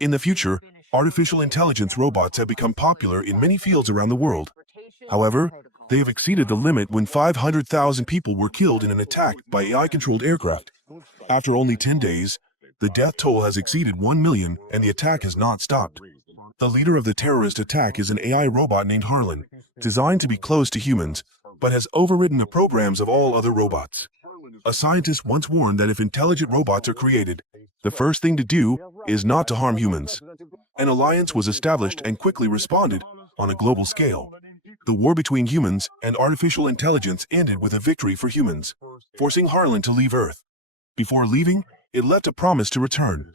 In the future, artificial intelligence robots have become popular in many fields around the world. However, they have exceeded the limit when 500,000 people were killed in an attack by AI-controlled aircraft. After only 10 days, the death toll has exceeded 1 million and the attack has not stopped. The leader of the terrorist attack is an AI robot named Harlan, designed to be close to humans, but has overridden the programs of all other robots. A scientist once warned that if intelligent robots are created, the first thing to do is not to harm humans. An alliance was established and quickly responded on a global scale. The war between humans and artificial intelligence ended with a victory for humans, forcing Harlan to leave Earth. Before leaving, it left a promise to return.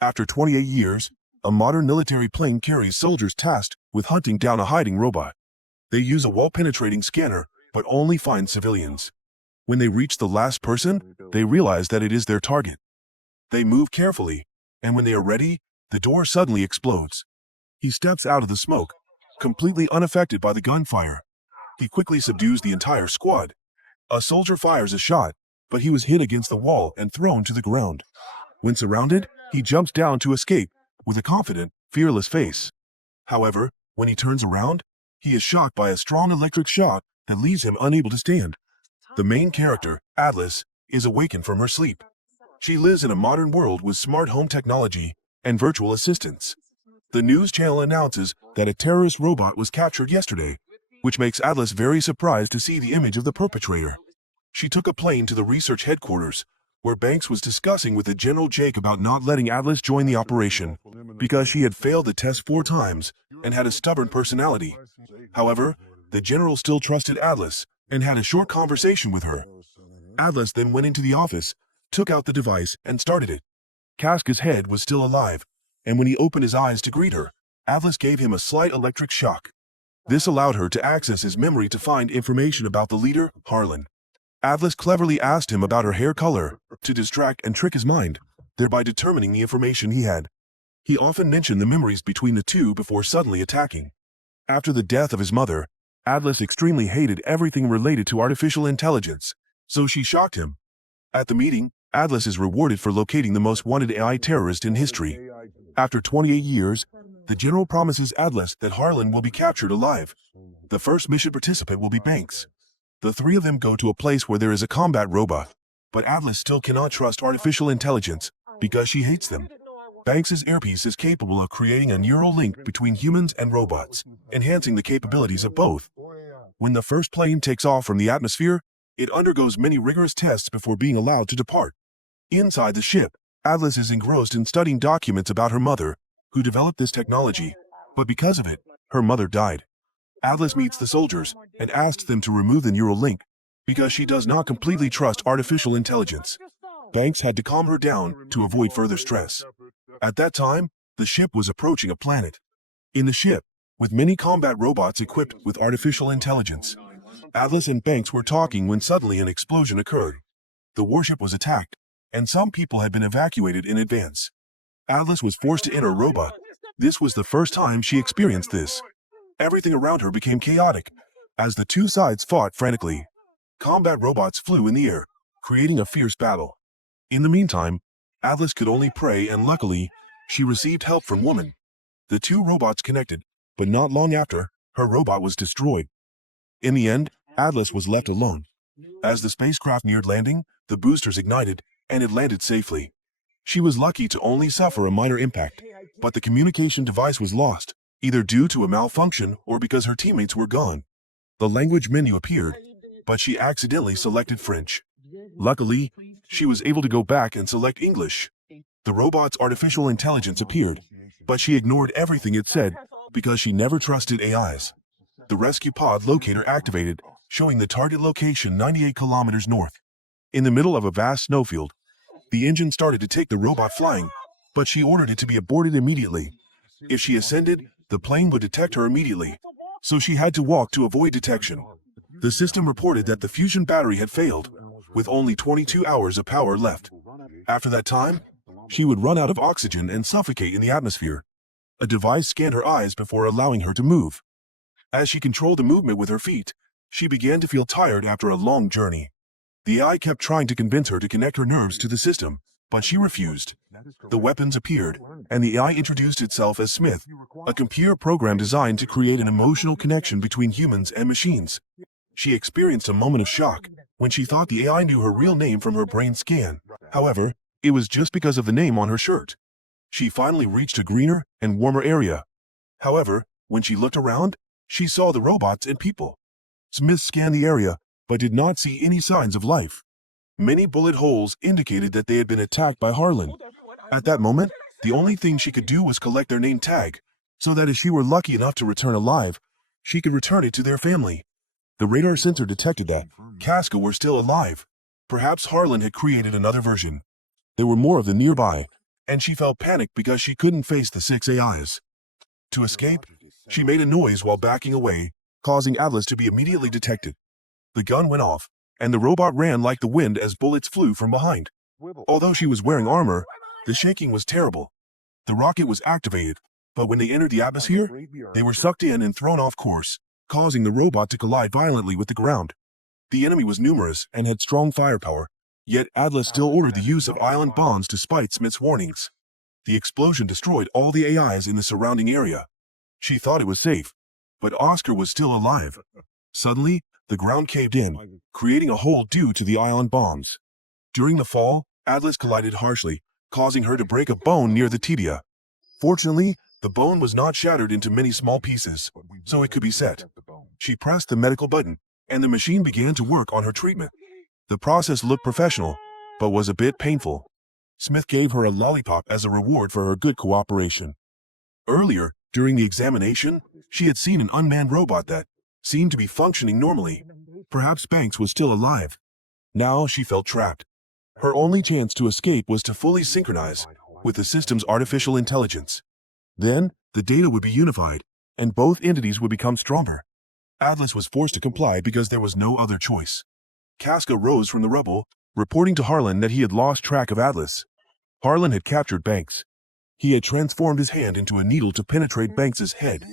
After 28 years, a modern military plane carries soldiers tasked with hunting down a hiding robot. They use a wall-penetrating scanner, but only find civilians. When they reach the last person, they realize that it is their target. They move carefully, and when they are ready, the door suddenly explodes. He steps out of the smoke, completely unaffected by the gunfire. He quickly subdues the entire squad. A soldier fires a shot, but he was hit against the wall and thrown to the ground. When surrounded, he jumps down to escape with a confident, fearless face. However, when he turns around, he is shocked by a strong electric shock that leaves him unable to stand. The main character, Atlas, is awakened from her sleep. She lives in a modern world with smart home technology and virtual assistants. The news channel announces that a terrorist robot was captured yesterday, which makes Atlas very surprised to see the image of the perpetrator. She took a plane to the research headquarters, where Banks was discussing with the General Jake about not letting Atlas join the operation, because she had failed the test 4 times and had a stubborn personality. However, the general still trusted Atlas and had a short conversation with her. Atlas then went into the office, took out the device, and started it. Casca's head was still alive, and when he opened his eyes to greet her, Atlas gave him a slight electric shock. This allowed her to access his memory to find information about the leader, Harlan. Atlas cleverly asked him about her hair color to distract and trick his mind, thereby determining the information he had. He often mentioned the memories between the two before suddenly attacking. After the death of his mother, Atlas extremely hated everything related to artificial intelligence, so she shocked him. At the meeting, Atlas is rewarded for locating the most wanted AI terrorist in history. After 28 years, the general promises Atlas that Harlan will be captured alive. The first mission participant will be Banks. The 3 of them go to a place where there is a combat robot, but Atlas still cannot trust artificial intelligence because she hates them. Banks's earpiece is capable of creating a neural link between humans and robots, enhancing the capabilities of both. When the first plane takes off from the atmosphere, it undergoes many rigorous tests before being allowed to depart. Inside the ship, Atlas is engrossed in studying documents about her mother, who developed this technology, but because of it, her mother died. Atlas meets the soldiers and asks them to remove the neural link because she does not completely trust artificial intelligence. Banks had to calm her down to avoid further stress. At that time, the ship was approaching a planet. In the ship, with many combat robots equipped with artificial intelligence, Atlas and Banks were talking when suddenly an explosion occurred. The warship was attacked, and some people had been evacuated in advance. Atlas was forced to enter a robot. This was the first time she experienced this. Everything around her became chaotic as the two sides fought frantically. Combat robots flew in the air, creating a fierce battle. In the meantime, Atlas could only pray, and luckily, she received help from Woman. The 2 robots connected, but not long after, her robot was destroyed. In the end, Atlas was left alone. As the spacecraft neared landing, the boosters ignited, and it landed safely. She was lucky to only suffer a minor impact, but the communication device was lost, either due to a malfunction or because her teammates were gone. The language menu appeared, but she accidentally selected French. Luckily, she was able to go back and select English. The robot's artificial intelligence appeared, but she ignored everything it said because she never trusted AIs. The rescue pod locator activated, showing the target location 98 kilometers north. In the middle of a vast snowfield, the engine started to take the robot flying, but she ordered it to be aborted immediately. If she ascended, the plane would detect her immediately, so she had to walk to avoid detection. The system reported that the fusion battery had failed, with only 22 hours of power left. After that time, she would run out of oxygen and suffocate in the atmosphere. A device scanned her eyes before allowing her to move. As she controlled the movement with her feet, she began to feel tired after a long journey. The AI kept trying to convince her to connect her nerves to the system, but she refused. The weapons appeared, and the AI introduced itself as Smith, a computer program designed to create an emotional connection between humans and machines. She experienced a moment of shock when she thought the AI knew her real name from her brain scan. However, it was just because of the name on her shirt. She finally reached a greener and warmer area. However, when she looked around, she saw the robots and people. Smith scanned the area, but did not see any signs of life. Many bullet holes indicated that they had been attacked by Harlan. At that moment, the only thing she could do was collect their name tag, so that if she were lucky enough to return alive, she could return it to their family. The radar sensor detected that Casca were still alive. Perhaps Harlan had created another version. There were more of them nearby, and she felt panicked because she couldn't face the 6 AIs. To escape, she made a noise while backing away, causing Atlas to be immediately detected. The gun went off, and the robot ran like the wind as bullets flew from behind. Although she was wearing armor, the shaking was terrible. The rocket was activated, but when they entered the atmosphere, they were sucked in and thrown off course, causing the robot to collide violently with the ground. The enemy was numerous and had strong firepower, yet Atlas still ordered the use of ion bombs despite Smith's warnings. The explosion destroyed all the AIs in the surrounding area. She thought it was safe, but Oscar was still alive. Suddenly, the ground caved in, creating a hole due to the ion bombs. During the fall, Atlas collided harshly, causing her to break a bone near the tibia. Fortunately, the bone was not shattered into many small pieces, so it could be set. She pressed the medical button, and the machine began to work on her treatment. The process looked professional, but was a bit painful. Smith gave her a lollipop as a reward for her good cooperation. Earlier, during the examination, she had seen an unmanned robot that seemed to be functioning normally. Perhaps Banks was still alive. Now she felt trapped. Her only chance to escape was to fully synchronize with the system's artificial intelligence. Then, the data would be unified, and both entities would become stronger. Atlas was forced to comply because there was no other choice. Casca rose from the rubble, reporting to Harlan that he had lost track of Atlas. Harlan had captured Banks. He had transformed his hand into a needle to penetrate Banks's head.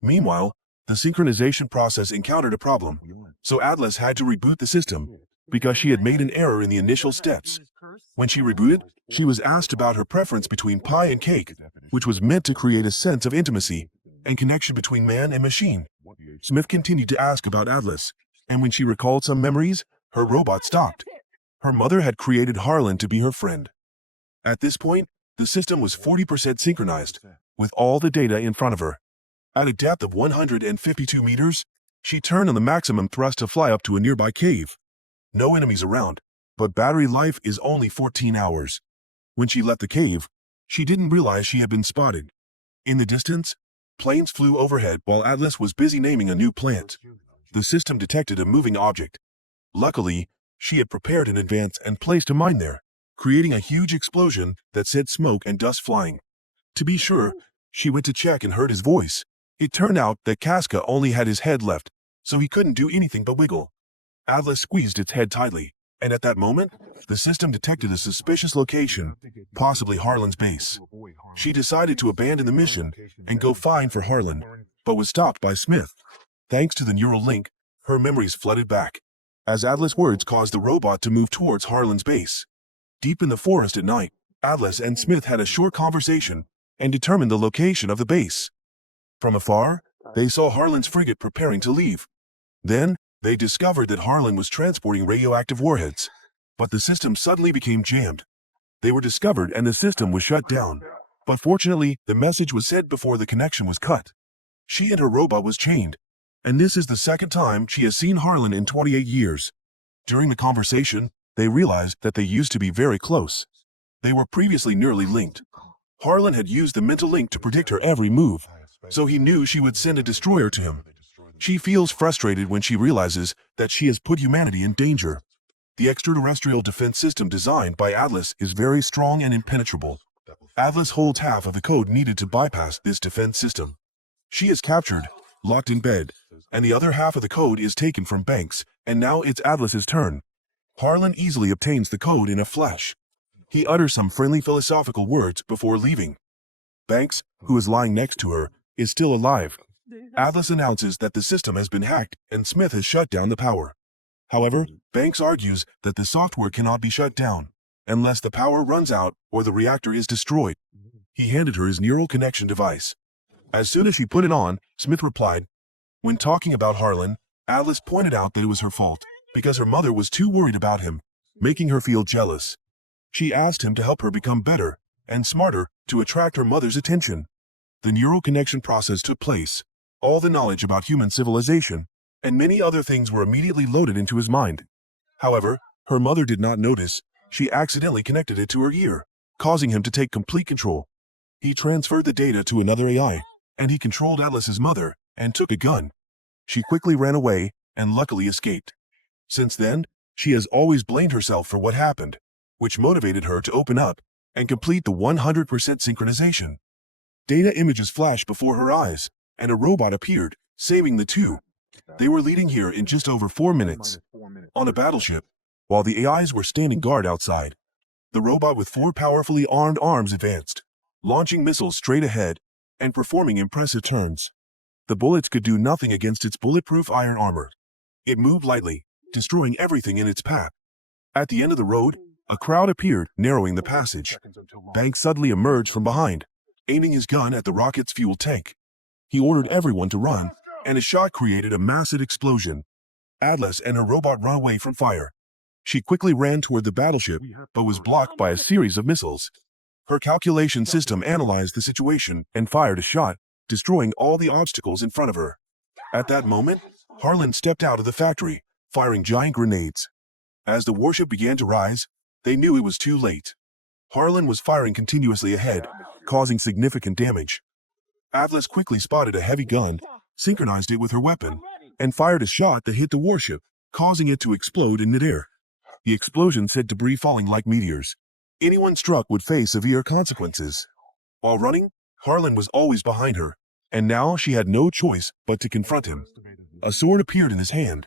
Meanwhile, the synchronization process encountered a problem, so Atlas had to reboot the system, because she had made an error in the initial steps. When she rebooted, she was asked about her preference between pie and cake, which was meant to create a sense of intimacy and connection between man and machine. Smith continued to ask about Atlas, and when she recalled some memories, her robot stopped. Her mother had created Harlan to be her friend. At this point, the system was 40% synchronized, with all the data in front of her. At a depth of 152 meters, she turned on the maximum thrust to fly up to a nearby cave. No enemies around, but battery life is only 14 hours. When she left the cave, she didn't realize she had been spotted. In the distance, planes flew overhead while Atlas was busy naming a new plant. The system detected a moving object. Luckily, she had prepared in advance and placed a mine there, creating a huge explosion that sent smoke and dust flying. To be sure, she went to check and heard his voice. It turned out that Casca only had his head left, so he couldn't do anything but wiggle. Atlas squeezed its head tightly, and at that moment, the system detected a suspicious location, possibly Harlan's base. She decided to abandon the mission and go find for Harlan, but was stopped by Smith. Thanks to the neural link, her memories flooded back, as Atlas' words caused the robot to move towards Harlan's base. Deep in the forest at night, Atlas and Smith had a short conversation and determined the location of the base. From afar, they saw Harlan's frigate preparing to leave. Then, they discovered that Harlan was transporting radioactive warheads, but the system suddenly became jammed. They were discovered and the system was shut down, but fortunately, the message was sent before the connection was cut. She and her robot was chained, and this is the second time she has seen Harlan in 28 years. During the conversation, they realized that they used to be very close. They were previously nearly linked. Harlan had used the mental link to predict her every move, so he knew she would send a destroyer to him. She feels frustrated when she realizes that she has put humanity in danger. The extraterrestrial defense system designed by Atlas is very strong and impenetrable. Atlas holds half of the code needed to bypass this defense system. She is captured, locked in bed, and the other half of the code is taken from Banks, and now it's Atlas's turn. Harlan easily obtains the code in a flash. He utters some friendly philosophical words before leaving. Banks, who is lying next to her, is still alive. Atlas announces that the system has been hacked and Smith has shut down the power. However, Banks argues that the software cannot be shut down. unless the power runs out or the reactor is destroyed. He handed her his neural connection device. As soon as she put it on, Smith replied. When talking about Harlan, Atlas pointed out that it was her fault, because her mother was too worried about him, making her feel jealous. She asked him to help her become better and smarter to attract her mother's attention. The neural connection process took place. All the knowledge about human civilization and many other things were immediately loaded into his mind. However, her mother did not notice. She accidentally connected it to her ear, causing him to take complete control. He transferred the data to another AI, and he controlled Atlas's mother and took a gun. She quickly ran away and luckily escaped. Since then, she has always blamed herself for what happened, which motivated her to open up and complete the 100% synchronization. Data images flashed before her eyes, and a robot appeared, saving the two. They were leading here in just over 4 minutes. On a battleship, while the AIs were standing guard outside, the robot with 4 powerfully armed arms advanced, launching missiles straight ahead and performing impressive turns. The bullets could do nothing against its bulletproof iron armor. It moved lightly, destroying everything in its path. At the end of the road, a crowd appeared, narrowing the passage. Banks suddenly emerged from behind, aiming his gun at the rocket's fuel tank. He ordered everyone to run, and a shot created a massive explosion. Atlas and her robot ran away from fire. She quickly ran toward the battleship, but was blocked by a series of missiles. Her calculation system analyzed the situation and fired a shot, destroying all the obstacles in front of her. At that moment, Harlan stepped out of the factory, firing giant grenades. As the warship began to rise, they knew it was too late. Harlan was firing continuously ahead, causing significant damage. Atlas quickly spotted a heavy gun, synchronized it with her weapon, and fired a shot that hit the warship, causing it to explode in midair. The explosion sent debris falling like meteors. Anyone struck would face severe consequences. While running, Harlan was always behind her, and now she had no choice but to confront him. A sword appeared in his hand.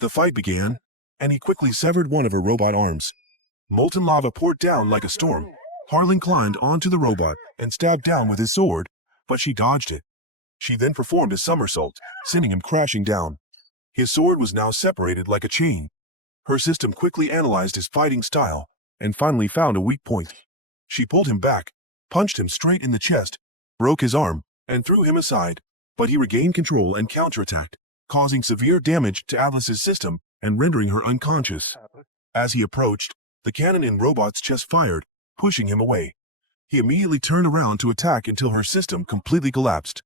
The fight began, and he quickly severed one of her robot arms. Molten lava poured down like a storm. Harlan climbed onto the robot and stabbed down with his sword, but she dodged it. She then performed a somersault, sending him crashing down. His sword was now separated like a chain. Her system quickly analyzed his fighting style and finally found a weak point. She pulled him back, punched him straight in the chest, broke his arm, and threw him aside, but he regained control and counterattacked, causing severe damage to Atlas's system and rendering her unconscious. As he approached, the cannon in robot's chest fired, pushing him away. He immediately turned around to attack until her system completely collapsed.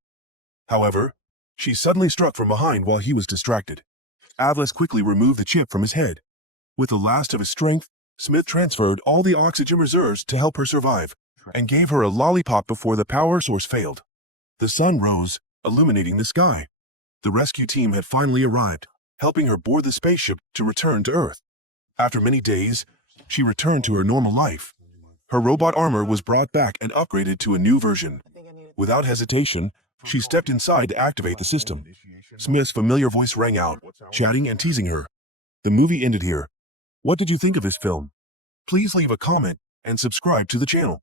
However, she suddenly struck from behind while he was distracted. Atlas quickly removed the chip from his head. With the last of his strength, Smith transferred all the oxygen reserves to help her survive, and gave her a lollipop before the power source failed. The sun rose, illuminating the sky. The rescue team had finally arrived, helping her board the spaceship to return to Earth. After many days, she returned to her normal life. Her robot armor was brought back and upgraded to a new version. Without hesitation, she stepped inside to activate the system. Smith's familiar voice rang out, chatting and teasing her. The movie ended here. What did you think of this film? Please leave a comment and subscribe to the channel.